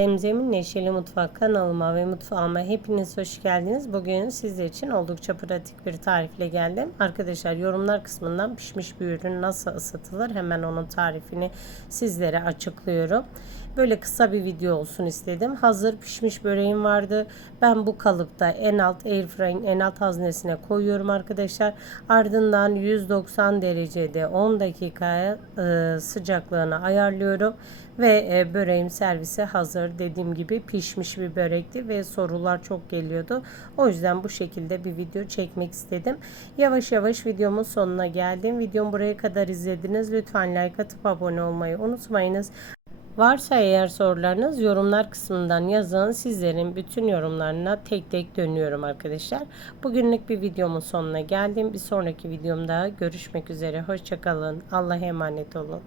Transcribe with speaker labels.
Speaker 1: Zemzem'in Neşeli Mutfak kanalıma ve mutfağıma hepiniz hoş geldiniz. Bugün sizler için oldukça pratik bir tarifle geldim. Arkadaşlar yorumlar kısmından pişmiş bir ürün nasıl ısıtılır hemen onun tarifini sizlere açıklıyorum. Böyle kısa bir video olsun istedim. Hazır pişmiş böreğim vardı. Ben bu kalıpta en alt airfryer'in en alt haznesine koyuyorum arkadaşlar. Ardından 190 derecede 10 dakikaya e, sıcaklığını ayarlıyorum ve e, böreğim servise hazır. Dediğim gibi pişmiş bir börekti ve sorular çok geliyordu. O yüzden bu şekilde bir video çekmek istedim. Yavaş yavaş videomun sonuna geldim. Videomu buraya kadar izlediniz. Lütfen like atıp abone olmayı unutmayınız. Varsa eğer sorularınız yorumlar kısmından yazın. Sizlerin bütün yorumlarına tek tek dönüyorum arkadaşlar. Bugünlük bir videomun sonuna geldim. Bir sonraki videomda görüşmek üzere. Hoşçakalın. Allah'a emanet olun.